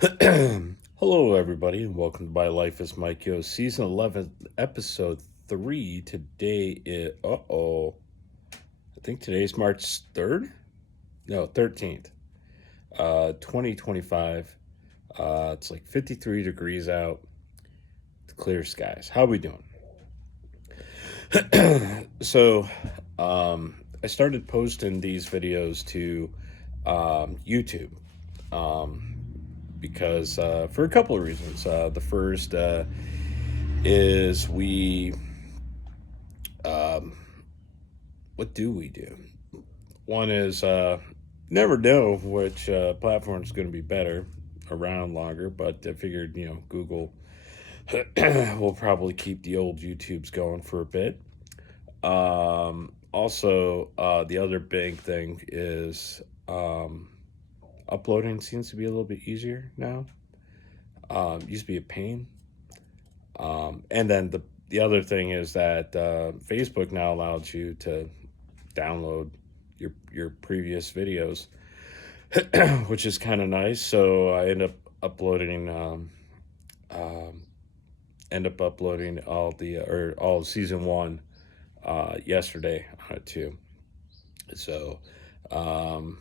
Hello, everybody, and welcome to My Life as Mikeyo, Season 11, Episode 3. Today is, I think today's March 3rd? No, 13th, 2025. It's like 53 degrees out, clear skies. How are we doing? So, I started posting these videos to YouTube. Um, because for a couple of reasons. The first is um, what do we do? One is never know which platform is going to be better, around longer, but I figured, Google will probably keep the old YouTubes going for a bit. Also, the other big thing is uploading seems to be a little bit easier now. Used to be a pain. And then the other thing is that Facebook now allows you to download your previous videos, which is kind of nice. So I um, end up uploading all of season one yesterday on it too. So, um,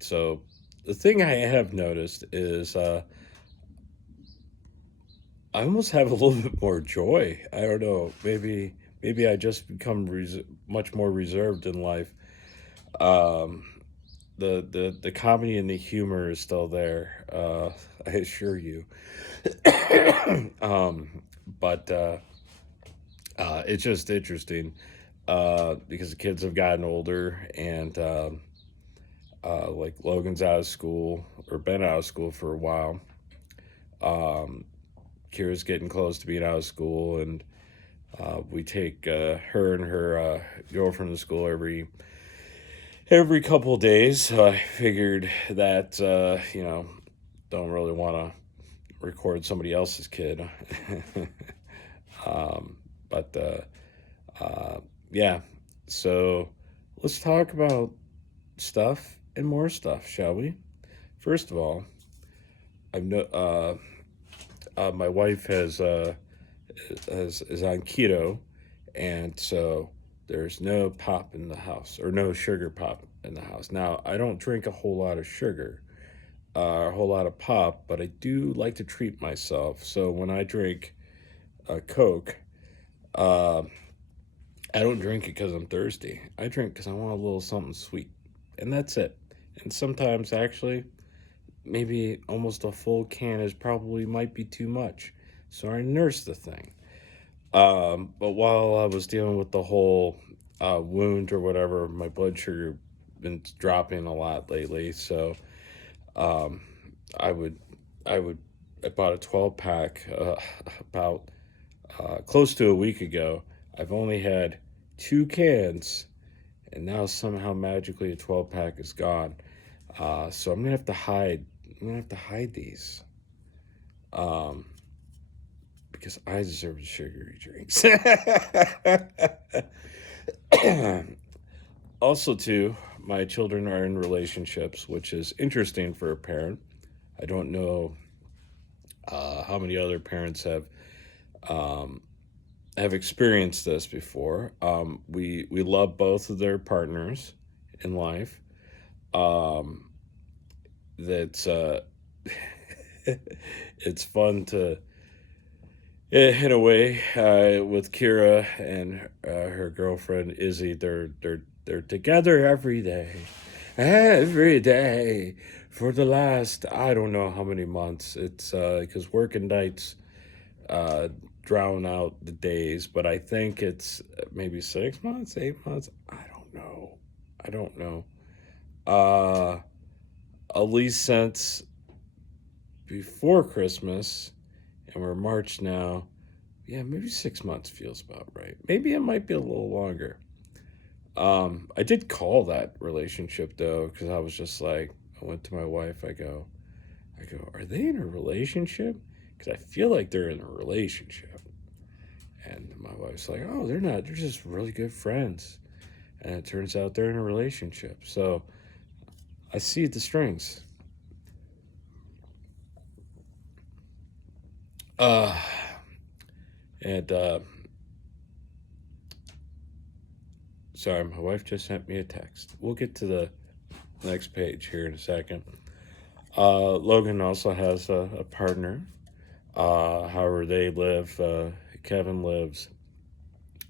so the thing I have noticed is I almost have a little bit more joy. I don't know. Maybe I just become much more reserved in life. Um, the comedy and the humor is still there. I assure you. But it's just interesting because the kids have gotten older and like Logan's out of school or been out of school for a while. Um, Kira's getting close to being out of school, and we take her and her girlfriend to school every couple of days. So I figured that don't really want to record somebody else's kid. um, but yeah, so let's talk about stuff and more stuff, shall we? First of all, I've no my wife is on keto, and so there's no pop in the house or no sugar pop in the house. Now I don't drink a whole lot of sugar, a whole lot of pop, but I do like to treat myself. So when I drink a Coke, uh, I don't drink it because I'm thirsty. I drink because I want a little something sweet, and that's it. And sometimes actually maybe almost a full can is probably might be too much. So I nurse the thing. But while I was dealing with the whole wound or whatever, my blood sugar been dropping a lot lately. So um, I would, I would, I bought a 12 pack about close to a week ago. I've only had two cans, and now somehow magically a 12 pack is gone. So I'm gonna have to hide. I'm gonna have to hide these. Um, because I deserve the sugary drinks. Also, too, my children are in relationships, which is interesting for a parent. I don't know how many other parents um, have experienced this before. We love both of their partners in life. Um, that's it's fun to in a way, with Kira and her girlfriend Izzy, they're together every day for the last I don't know how many months. It's because working nights uh, drown out the days, but I think it's maybe 6 months, 8 months. I don't know. Uh, at least since before Christmas, and we're March now. Yeah, maybe 6 months feels about right. Maybe it might be a little longer. I did call that relationship though, because I was just like, I went to my wife. Are they in a relationship? Because I feel like they're in a relationship. And my wife's like, oh, they're not. They're just really good friends. And it turns out they're in a relationship. So I see the strings. Uh, and sorry, my wife just sent me a text. We'll get to the next page here in a second. Logan also has a partner. However, they live. Kevin lives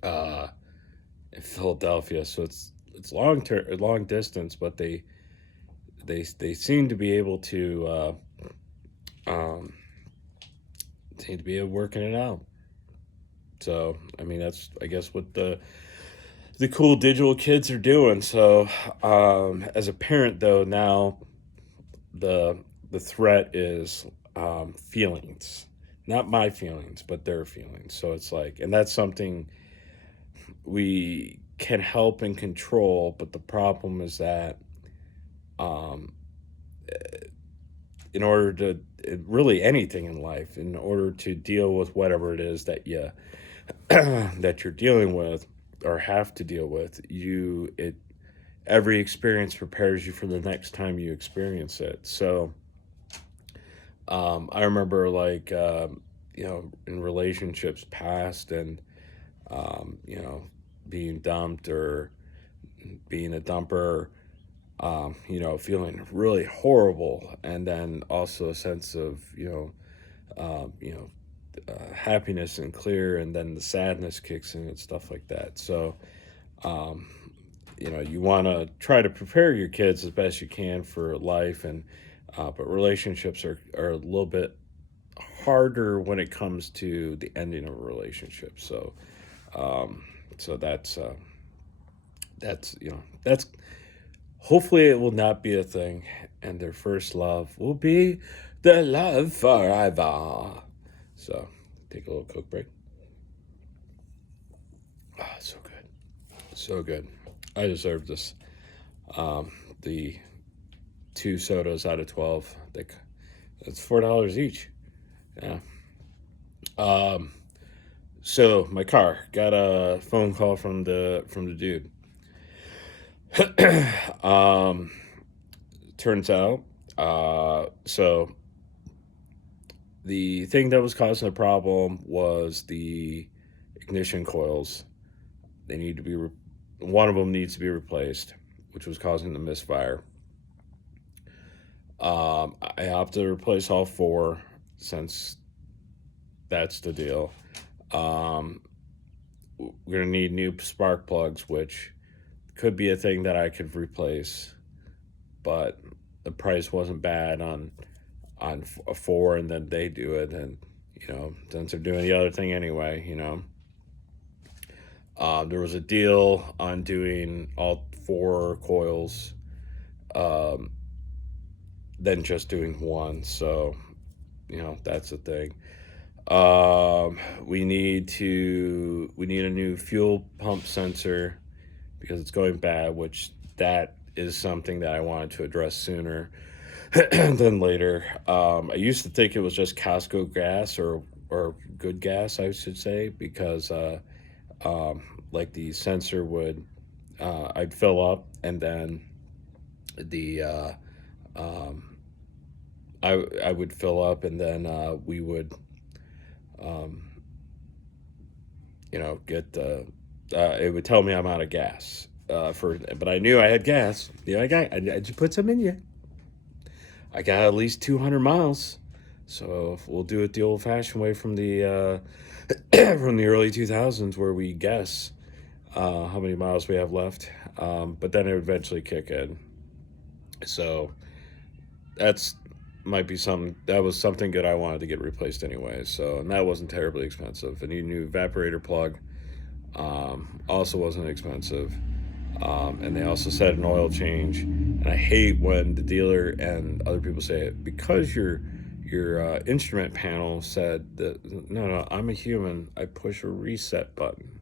uh, in Philadelphia, so it's long distance, but they seem to be able to seem to be working it out. So I mean, that's I guess what the cool digital kids are doing. So as a parent, though, now the the threat is feelings, not my feelings, but their feelings. So it's like, and that's something we can help and control. But the problem is that um, in order to really anything in life, in order to deal with whatever it is that you that you're dealing with or have to deal with, you it every experience prepares you for the next time you experience it. So I remember like in relationships past and being dumped or being a dumper, feeling really horrible, and then also a sense of happiness and clear, and then the sadness kicks in and stuff like that. So um, you want to try to prepare your kids as best you can for life, and but relationships are a little bit harder when it comes to the ending of a relationship. So um, so that's that's hopefully it will not be a thing, and their first love will be the love forever. So take a little Coke break. Ah, so good, so good. I deserve this. The two sodas out of 12. That's $4 each. Yeah. Um. So my car got a phone call from the dude. um. Turns out, so the thing that was causing the problem was the ignition coils. They need to be one of them needs to be replaced, which was causing the misfire. I opted to replace all four since that's the deal. Um, we're gonna need new spark plugs, which could be a thing that I could replace, but the price wasn't bad on a four, and then they do it, and since they're doing the other thing anyway, there was a deal on doing all four coils, um, than just doing one. So that's the thing. We need a new fuel pump sensor because it's going bad, which that is something that I wanted to address sooner than later. I used to think it was just Costco gas or good gas, I should say, because like the sensor would I'd fill up, and then the um, I would fill up, and then we would um, get it would tell me I'm out of gas. But I knew I had gas. I just put some in you. I got at least 200 miles, so we'll do it the old-fashioned way from the from the early 2000s, where we guess how many miles we have left. But then it would eventually kick in. So that's might be something that was something good I wanted to get replaced anyway. So, and that wasn't terribly expensive. And a new evaporator plug also wasn't expensive. And they also said an oil change. And I hate when the dealer and other people say it because your instrument panel said that no, I'm a human. I push a reset button.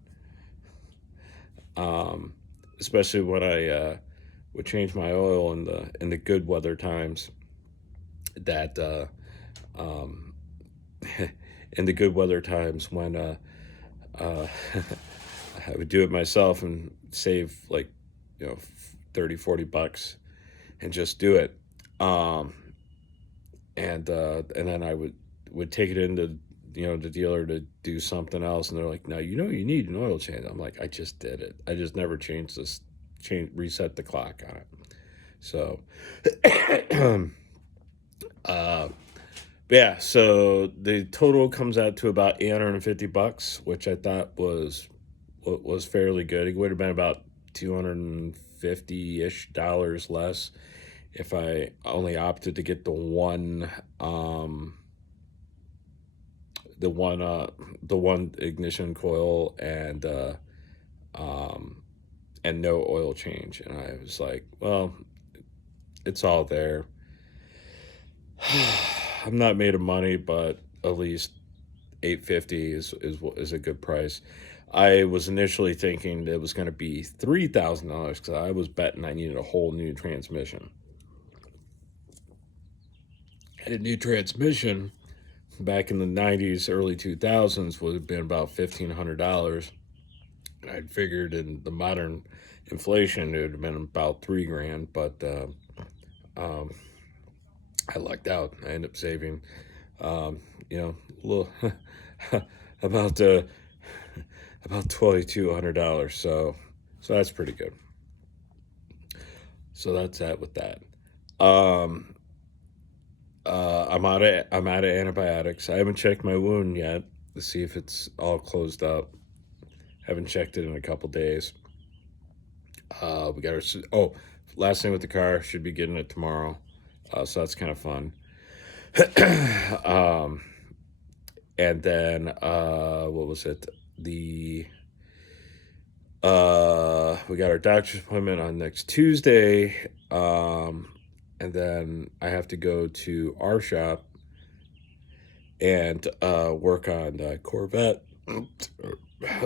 Um, Especially when I would change my oil in the good weather times. That um, in the good weather times when uh, I would do it myself and save like 30-40 bucks and just do it. um, and then I would take it into the dealer to do something else, and they're like, "No, you need an oil change." I'm like, "I just did it. I just never changed this, reset the clock on it." So, uh, yeah. So the total comes out to about $850, which I thought was fairly good. It would have been about 250 ish dollars less if I only opted to get the one the one ignition coil um and no oil change. And I was like, well, it's all there. I'm not made of money, but at least 850 is a good price. I was initially thinking it was going to be $3,000 because I was betting I needed a whole new transmission. And a new transmission back in the 90s, early 2000s would have been about $1,500. I'd figured in the modern inflation it would have been about 3 grand, but um, I lucked out. I ended up saving, um, a little about about $2,200. So that's pretty good. So that's that with that. Um, I'm out of antibiotics. I haven't checked my wound yet to see if it's all closed up. Haven't checked it in a couple days. We got our last thing with the car, should be getting it tomorrow. So that's kind of fun. um, and then what was it? We got our doctor's appointment on next Tuesday. And then I have to go to our shop and work on Corvette.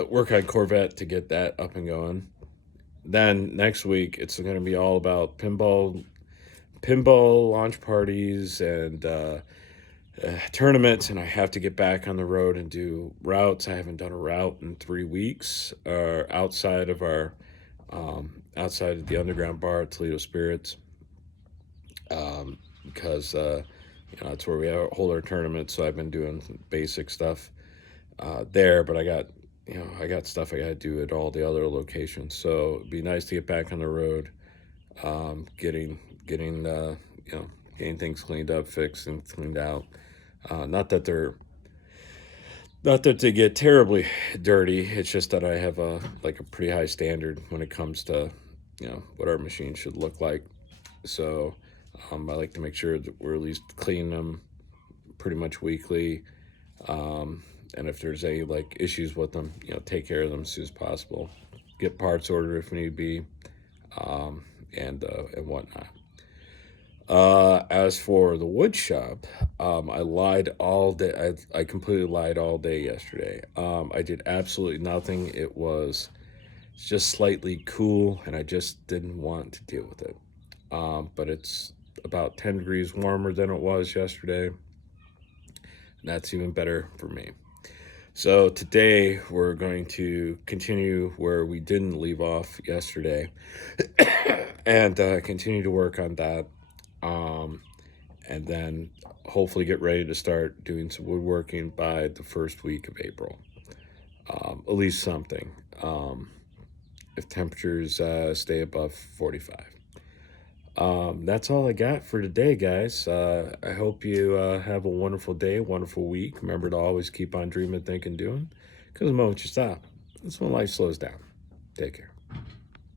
Work on Corvette to get that up and going. Then next week it's going to be all about pinball launch parties and tournaments, and I have to get back on the road and do routes. I haven't done a route in 3 weeks, outside of outside of the underground bar at Toledo Spirits, because that's where we hold our tournaments. So I've been doing basic stuff there, but I got stuff I got to do at all the other locations. So it'd be nice to get back on the road, getting getting things cleaned up, fixed, and cleaned out. Not that they get terribly dirty. It's just that I have a pretty high standard when it comes to what our machine should look like. So I like to make sure that we're at least cleaning them pretty much weekly. And if there's any issues with them, take care of them as soon as possible. Get parts ordered if need be, and whatnot. As for the wood shop, I lied all day. I completely lied all day yesterday. I did absolutely nothing. It was just slightly cool, and I just didn't want to deal with it. But it's about 10 degrees warmer than it was yesterday, and that's even better for me. So today we're going to continue where we didn't leave off yesterday and continue to work on that. And then hopefully get ready to start doing some woodworking by the first week of April. At least something, if temperatures stay above 45. That's all I got for today, guys. I hope you have a wonderful day, wonderful week. Remember to always keep on dreaming, thinking, doing, because the moment you stop, that's when life slows down. Take care.